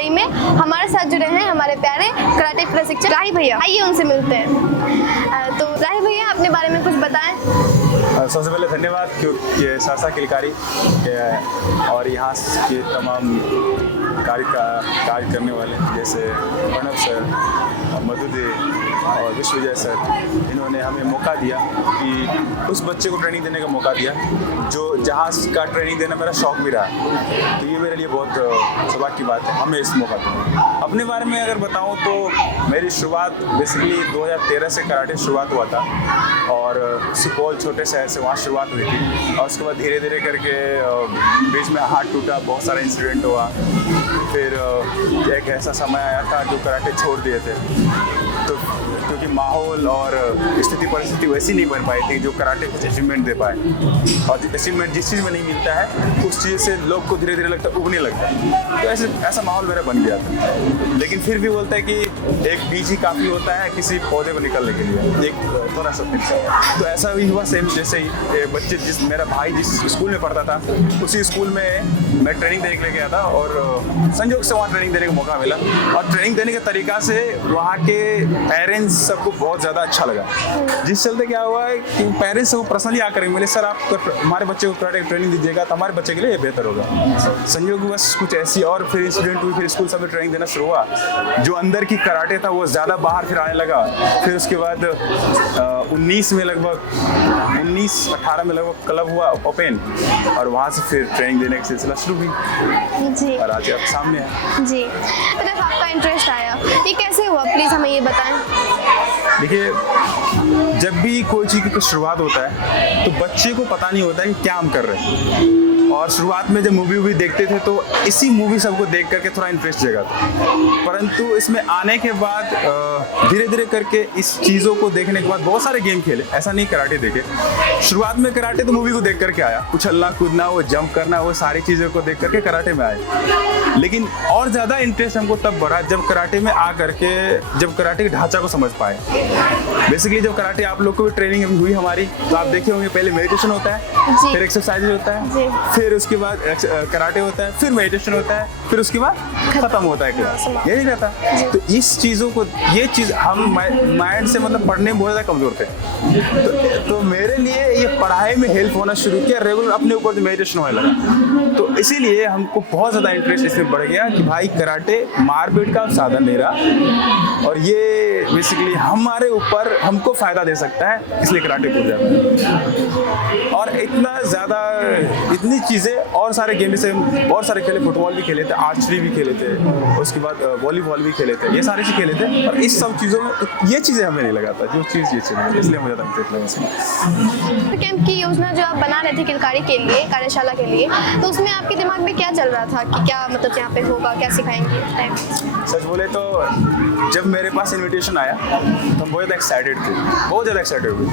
खिलाड़ी में हमारे साथ जुड़े हैं हमारे प्यारे कराटे प्रशिक्षक राही भैया। आइए उनसे मिलते हैं। तो राही भैया अपने बारे में कुछ बताएं। सबसे पहले धन्यवाद कि सहरसा किलकारी और यहाँ के तमाम कार्य करने वाले जैसे प्रणव सर, मधु दे और विश्वजय सर, इन्होंने हमें मौका दिया कि उस बच्चे को ट्रेनिंग देने का मौका दिया जो जहाज का ट्रेनिंग देना मेरा शौक भी रहा। तो ये मेरे लिए बहुत सौभाग्य की बात है, हमें इस मौका दिया। अपने बारे में अगर बताऊं तो मेरी शुरुआत बेसिकली 2013 से कराटे शुरुआत हुआ था और सुपौल छोटे शहर से वहाँ शुरुआत हुई थी और उसके बाद धीरे धीरे करके बीच में हाथ टूटा, बहुत सारा इंसिडेंट हुआ। फिर एक ऐसा समय आया था जो कराटे छोड़ दिए थे तो क्योंकि माहौल और स्थिति परिस्थिति वैसी नहीं बन पाई थी जो कराटे कुछ अचीवमेंट दे पाए, और अचीवमेंट जिस चीज़ में नहीं मिलता है उस चीज़ से लोग को धीरे धीरे लगता है उगने लगता है। तो ऐसा माहौल मेरा बन गया था। लेकिन फिर भी बोलता है कि एक बीज ही काफ़ी होता है किसी पौधे को निकलने के लिए, एक थोड़ा सा तो ऐसा भी हुआ। सेम जैसे ही बच्चे मेरा भाई जिस स्कूल में पढ़ता था उसी स्कूल में मैं ट्रेनिंग देने के लिए गया था और संयोग से वहाँ ट्रेनिंग देने का मौका मिला और ट्रेनिंग देने के तरीका से वहाँ के पेरेंट्स सबको बहुत ज़्यादा अच्छा लगा। जिस चलते क्या हुआ है कि पेरेंट्स को पर्सनली आकर मिले, सर आप हमारे बच्चे को कराटे ट्रेनिंग दीजिएगा तो हमारे बच्चे के लिए बेहतर होगा। संयोग बस कुछ ऐसी और फिर इंसिडेंट हुई, फिर स्कूल सब में ट्रेनिंग देना शुरू हुआ। जो अंदर की कराटे था वो ज़्यादा बाहर फिर आने लगा। फिर उसके बाद 19 में लगभग 19-18 में लगभग क्लब हुआ ओपन और वहाँ से फिर ट्रेनिंग देने का सिलसिला शुरू हुई जी। और आज आप सामने है जी। तो जब आपका इंटरेस्ट आया ये कैसे हुआ, प्लीज़ हमें ये बताएं। देखिए, जब भी कोई चीज़ की शुरुआत होता है तो बच्चे को पता नहीं होता है कि क्या हम कर रहे हैं। और शुरुआत में जब मूवी देखते थे तो इसी मूवी सबको देख करके थोड़ा इंटरेस्ट जगा था, परंतु इसमें आने के बाद धीरे धीरे करके इस चीज़ों को देखने के बाद बहुत सारे गेम खेले, ऐसा नहीं कराटे देखे। शुरुआत में कराटे तो मूवी को देख करके आया, उछलना कूदना, वो जंप करना, वो सारी चीज़ों को देख करके कराटे में आए। लेकिन और ज़्यादा इंटरेस्ट हमको तब बढ़ा जब कराटे में आ करके जब कराटे के ढांचा को समझ पाए। बेसिकली जब कराटे आप लोग को भी ट्रेनिंग हुई हमारी तो आप देखे होंगे पहले मेडिटेशन होता है, फिर एक्सरसाइज होता है, फिर उसके बाद कराटे होता है, फिर मेडिटेशन होता है, फिर उसके बाद खत्म होता है क्लास, यही रहता। तो इस चीज़ों को ये चीज़ हम माइंड से मतलब पढ़ने में बहुत ज़्यादा कमज़ोर थे। तो मेरे लिए ये पढ़ाई में हेल्प होना शुरू किया, रेगुलर अपने ऊपर जो मेडिटेशन होने लगा। तो इसीलिए हमको बहुत ज़्यादा इंटरेस्ट इसमें बढ़ गया कि भाई कराटे मारपीट का साधन नहीं रहा और ये बेसिकली हमारे ऊपर हमको फ़ायदा दे सकता है, इसलिए कराटे को जाता। और इतना ज़्यादा इतनी चीज़ें और सारे गेम जैसे और सारे खेले, फुटबॉल भी खेले थे, आर्चरी भी खेले थे, उसके बाद वॉलीबॉल भी खेले थे, ये सारी चीज़ खेले थे। और इस सब चीज़ों में ये चीज़ें हमें नहीं लगा था जो चीज़ ये चीज़, इसलिए मुझे ज़्यादा इंटरेस्ट लगा इसमें। कैंप की योजना जो आप बना रहे थे किलकारी के लिए, कार्यशाला के लिए, तो उसमें आपके दिमाग में क्या चल रहा था कि क्या मतलब यहाँ पे होगा, क्या सिखाएंगे टाइम? सच बोले तो जब मेरे पास इनविटेशन आया तो हम बहुत एक्साइटेड थे, बहुत ज़्यादा एक्साइटेड हुए,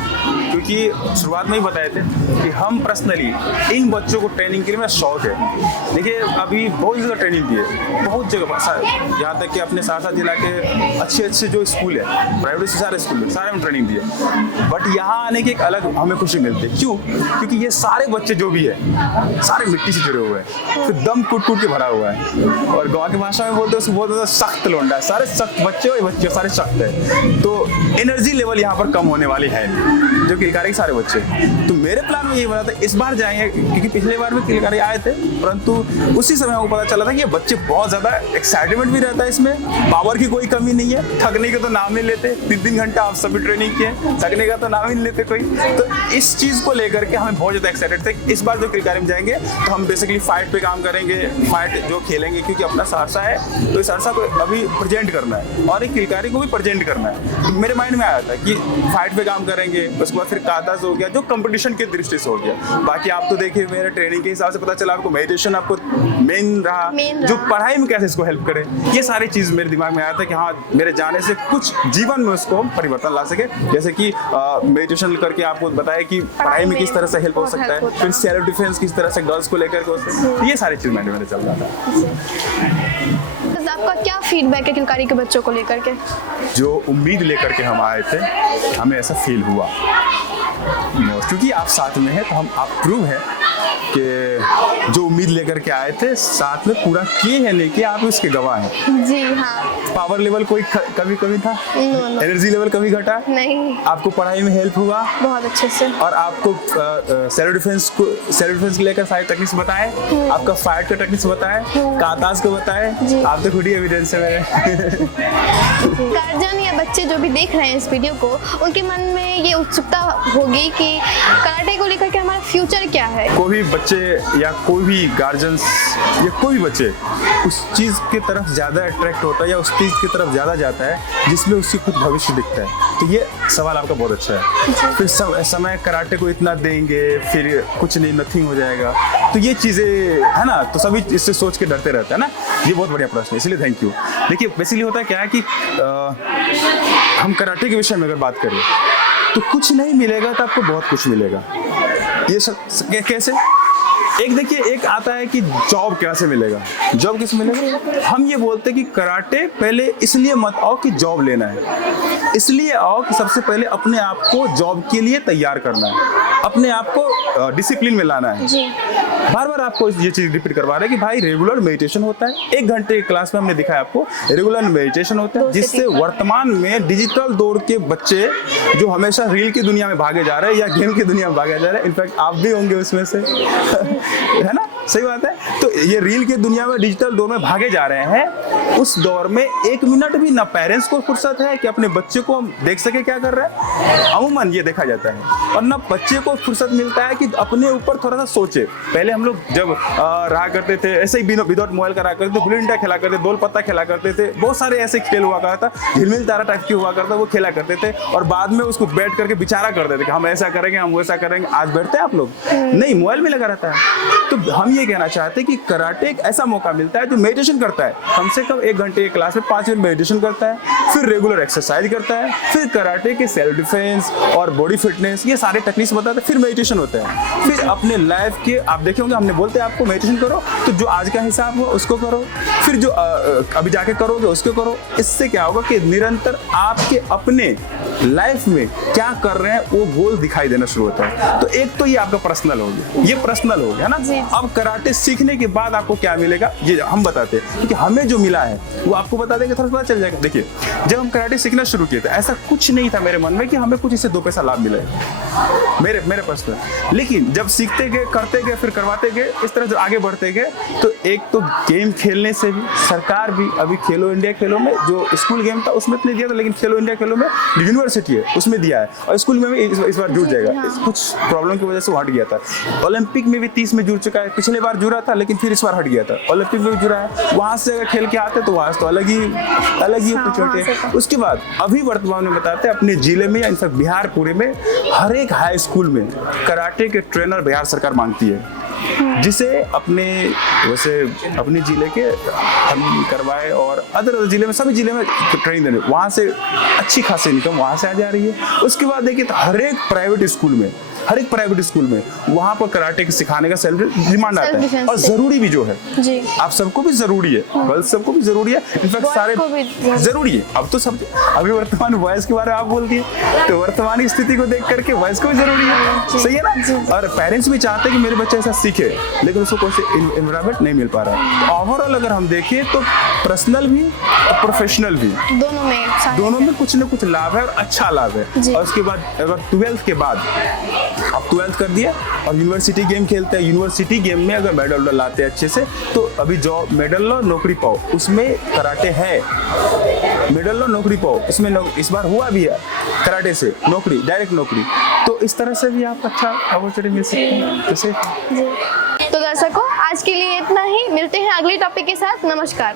क्योंकि शुरुआत में ही बताए थे कि हम पर्सनली इन बच्चों को ट्रेनिंग के लिए मेरा शौक है। देखिए अभी बहुत जगह ट्रेनिंग दी है, बहुत जगह, यहाँ तक कि अपने सहरसा जिला के अच्छे जो स्कूल है, प्राइवेट से सारे स्कूल सारे में ट्रेनिंग दी है। बट यहाँ आने की एक अलग हमें खुशी मिलती है। क्यों? क्योंकि ये सारे बच्चे जो भी है सारे मिट्टी से जुड़े हुए हैं, फिर दम टूट के भरा हुआ है और गाँव की भाषा में बोलते हैं उसको बहुत ज़्यादा सख्त लोंडा है, सारे सख्त बच्चे और बच्चे सारे सख्त है। तो एनर्जी लेवल यहाँ पर कम होने वाली है जो किलकारी के सारे बच्चे। तो मेरे प्लान में ये बना था इस बार जाएंगे, क्योंकि पिछले बार भी किलकारी आए थे परंतु उसी समय हमको पता चला था कि ये बच्चे बहुत ज़्यादा एक्साइटमेंट भी रहता है, इसमें पावर की कोई कमी नहीं है, थकने का तो नाम नहीं लेते, 3 घंटा आप सभी ट्रेनिंग किए, थकने का तो नाम ही नहीं लेते कोई। तो इस चीज़ को लेकर के हमें बहुत ज़्यादा एक्साइटेड थे। इस बार जो किलकारी में जाएंगे तो हम बेसिकली फाइट पे काम करेंगे, फाइट जो खेलेंगे, क्योंकि अपना सहरसा है तो इस सहरसा को अभी प्रेजेंट करना है और एक किलकारी को भी प्रेजेंट करना है। तो मेरे माइंड में आया था कि फाइट पे काम करेंगे, उसके बाद फिर काताज हो गया जो कंपटीशन की दृष्टि से हो गया। बाकी आप तो देखिए मेरे ट्रेनिंग के हिसाब से पता चला आपको मेडिटेशन आपको मेन रहा, जो पढ़ाई में कैसे इसको हेल्प करे, ये सारी चीज़ मेरे दिमाग में आया था कि हाँ मेरे जाने से कुछ जीवन में उसको परिवर्तन ला सके। जैसे कि मेडिटेशन करके आपको बताया कि पढ़ाई में किस तरह से हेल्प हो सकता है, फिर सेल्फ डिफेंस किस तरह से गर्ल्स को लेकर के, ये सारी चीज़ मेरे चल रहा था। आपका क्या फीडबैक है किलकारी के बच्चों को लेकर के? जो उम्मीद लेकर के हम आए थे हमें ऐसा फील हुआ, क्योंकि आप साथ में हैं तो हम आप प्रूव है कि जो उम्मीद लेकर के आए थे साथ में पूरा किए हैं, लेके आप इसके गवाह हैं। जी हाँ। पावर लेवल कोई कभी कभी था? नो। एनर्जी लेवल कभी घटा? नहीं। आपको पढ़ाई में हेल्प हुआ? बहुत अच्छे से। और आपको सेल्फ डिफेंस को लेकर सारे टेक्निक्स बताए, आपका फाइट का टेक्निक्स बताए, काताज को बताए, आप तो खुद ही एविडेंस है मेरे। गार्जियन या बच्चे जो भी देख रहे हैं इस वीडियो को, उनके मन में ये उत्सुकता होगी कि कराटे को लेकर के हमारा फ्यूचर क्या है। कोई भी बच्चे या कोई भी गार्जियंस या कोई भी बच्चे उस चीज़ की तरफ ज़्यादा अट्रैक्ट होता है या उस चीज़ की तरफ ज़्यादा जाता है जिसमें उसकी खुद भविष्य दिखता है। तो ये सवाल आपका बहुत अच्छा है। फिर समय कराटे को इतना देंगे, फिर कुछ नहीं, नथिंग हो जाएगा, तो ये चीज़ें है ना, तो सभी इससे सोच के डरते रहते हैं ना। ये बहुत बढ़िया प्रश्न है, इसलिए थैंक यू। देखिए बेसिकली होता है क्या है कि हम कराटे के विषय में अगर बात करें तो कुछ नहीं मिलेगा तो आपको बहुत कुछ मिलेगा। ये सब कैसे? एक देखिए, एक आता है कि जॉब कैसे मिलेगा। जॉब कैसे मिलेगा? हम ये बोलते हैं कि कराटे पहले इसलिए मत आओ कि जॉब लेना है, इसलिए आओ कि सबसे पहले अपने आप को जॉब के लिए तैयार करना है, अपने आप को डिसिप्लिन में लाना है। जी। बार बार आपको ये चीज़ रिपीट करवा रहे हैं कि भाई रेगुलर मेडिटेशन होता है। 1 घंटे की क्लास में हमने दिखाया आपको रेगुलर मेडिटेशन होता है, जिससे वर्तमान में डिजिटल दौर के बच्चे जो हमेशा रील की दुनिया में भागे जा रहे हैं या गेम की दुनिया में भागे जा रहे हैं, इनफैक्ट आप भी होंगे उसमें से है ना, सही बात है। तो ये रील की दुनिया में डिजिटल दौर में भागे जा रहे हैं, उस दौर में 1 मिनट भी ना पेरेंट्स को फुर्सत है कि अपने बच्चे को हम देख सके क्या कर रहा है। अमूमन ये देखा जाता है, और ना बच्चे को फुर्सत मिलता है कि अपने ऊपर थोड़ा सा सोचे। पहले हम लोग जब रहा करते थे ऐसे ही विदाउट मोबाइल करा करते थे, गुल्ली डंडा खेला करते, दोल पत्ता खेला करते थे, बहुत सारे ऐसे खेल हुआ करता था, झिलमिल तारा टाइप की हुआ करता, वो खेला करते थे, और बाद में उसको बैठ करके विचारा करते थे कि हम ऐसा करेंगे, हम वैसा करेंगे। आज बैठते हैं आप लोग? नहीं, मोबाइल में लगा रहता है। तो हम ये कहना चाहते हैं कि कराटे एक ऐसा मौका मिलता है जो मेडिटेशन करता है, कम से कम 1 घंटे की क्लास में 5 मिनट मेडिटेशन करता है, फिर रेगुलर एक्सरसाइज करता है, फिर कराटे के सेल्फ डिफेंस और बॉडी फिटनेस ये सारे टेक्निक्स बताते हैं, फिर मेडिटेशन होता है। फिर अपने लाइफ के आप देखेंगे, हमने बोलते हैं आपको मेडिटेशन करो, तो जो आज का हिसाब हो उसको करो, फिर जो अभी जाके करोगे उसको करो। इससे क्या होगा कि निरंतर आपके अपने लाइफ में क्या कर रहे हैं वो गोल दिखाई देना शुरू होता है। तो एक तो ये आपका पर्सनल हो गया, ये पर्सनल हो गया ना। अब कराटे सीखने के बाद आपको क्या मिलेगा ये हम बताते हैं, क्योंकि हमें जो मिला है वो आपको बता देंगे, थोड़ा पता चल जाएगा। देखिए, जब हम कराटे सीखना शुरू किए थे ऐसा कुछ नहीं था मेरे मन में कि हमें कुछ इससे 2 पैसा लाभ मिलेगा, मेरे पर्सनल। लेकिन जब सीखते गए, करते गए, फिर करवाते गए, इस तरह जब आगे बढ़ते गए, तो एक तो गेम खेलने से भी सरकार भी अभी खेलो इंडिया खेलो में जो स्कूल गेम था उसमें तो नहीं दिया था, लेकिन खेलो इंडिया खेलो में यूनिवर्सिटी है उसमें दिया है, और स्कूल में भी इस बार जुड़ जाएगा। कुछ प्रॉब्लम की वजह से वो हट गया था। ओलंपिक में भी 30 में जुड़ चुका है, पिछले बार जुड़ा था लेकिन फिर इस बार हट गया था। ओलंपिक में भी जुड़ा है, वहाँ से अगर खेल के आते तो वहाँ से तो अलग ही अपॉर्चुनिटी है। उसके बाद अभी वर्तमान में बताते हैं अपने जिले में या इनफैक्ट बिहार पूरे में हर एक हाई स्कूल में कराटे के ट्रेनर बिहार सरकार मांगती है, जिसे अपने जिले के हम करवाए और अदर जिले में, सभी जिले में ट्रेनिंग देने, वहाँ से अच्छी खासी इनकम वहाँ से आ जा रही है। उसके बाद देखिए तो हर एक प्राइवेट स्कूल में वहाँ पर कराटे के सिखाने का सेल्फ डिमांड आता है, और जरूरी भी जो है जी। आप सबको भी जरूरी है, गर्ल्स सबको भी जरूरी है, इनफैक्ट सारे जरूरी है। अब तो सब अभी वर्तमान वॉइस के बारे में आप बोलती है, तो वर्तमान स्थिति को देख करके वॉइस को भी जरूरी है, सही है ना। और पेरेंट्स भी चाहते हैं कि मेरे बच्चे ऐसा सीखे, लेकिन उसको कोई एनवायरनमेंट नहीं मिल पा रहा है। ओवरऑल अगर हम देखें तो पर्सनल भी और प्रोफेशनल भी दोनों में कुछ ना कुछ लाभ है और अच्छा लाभ है। और उसके बाद अगर 12th के बाद आप 12th कर दिया और यूनिवर्सिटी गेम खेलते हैं, यूनिवर्सिटी गेम में अगर मेडल लाते हैं अच्छे से, तो अभी जो मेडल लो नौकरी पाओ उसमें कराटे है, मेडल लो नौकरी पाओ उसमें इस बार हुआ भी है कराटे से नौकरी, डायरेक्ट नौकरी। तो इस तरह से भी आप अच्छा अपॉर्चुनिटी मिल सकती है। तो दर्शकों, आज के लिए इतना ही, मिलते हैं अगले टॉपिक के साथ। नमस्कार।